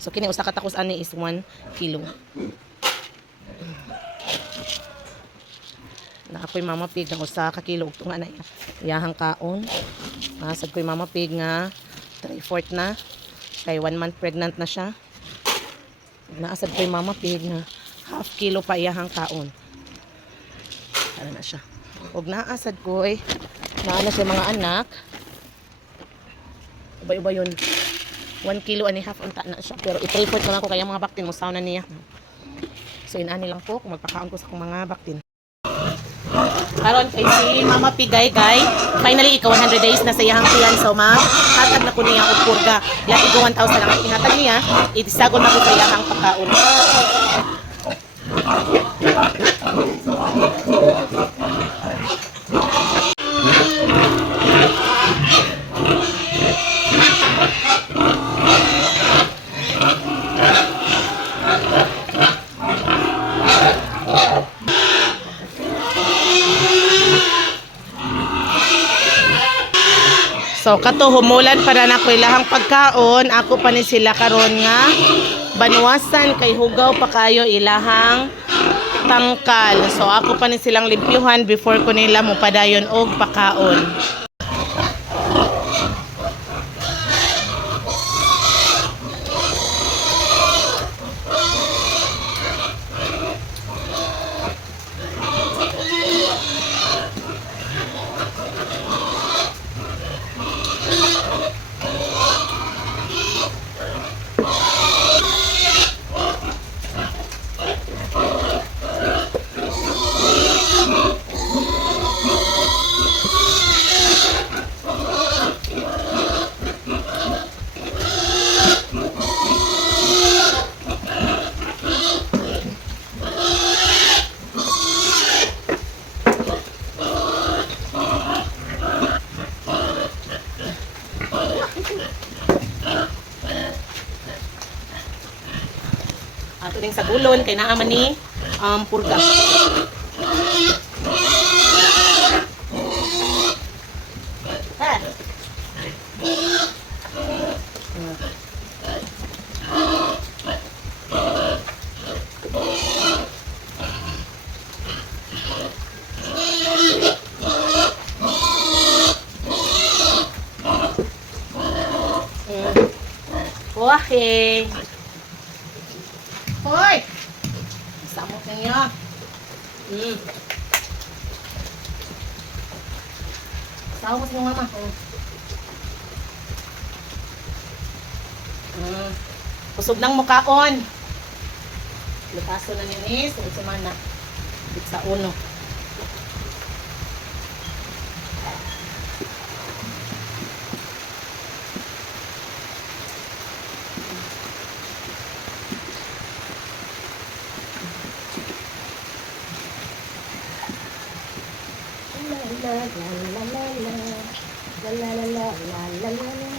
So kini usa ka takos ani is 1 kilo. Na ako'y Mama Pig nga usa ka kilo ug tunga na iyahang kaon. Sad ko'y Mama Pig nga 3/4 na. Kay 1 month pregnant na siya. Naasad ko'y Mama Pig nga half kilo pa iyahang kaon. Ano na siya. Ug naasad ko'y naana siya mga anak. Iba-iba yun. 1 kilo and a half unta na siya. Pero i-3/4 ko lang ko kaya mga baktin mo sauna niya. So inani lang po kung magpakaon ko sa akong mga baktin. Karon kay si Mama Pigay finally ikaw 100 days na sa iyang tiyan, so hatag na ko niya og purga. Lati ko 1,000 lang ang ihatag niya, itisagon na ko sa iyang pagkaon. So kato humulan para na ko ilahang pagkaon, ako pa ni sila karon nga banwasan kay hugaw pa kayo ilahang tangkal. So ako pa ni silang limpyuhan before ko nila mo padayon og pakaon. Ato ding sa gulon kay naa man ni purga. Okay. Hoy! Samot niya. Samot mo mama. Kusog ng mukaon. Lutaso na ninis. Ito sa mana. Dito sa uno. La la la la la la la la la la la la la.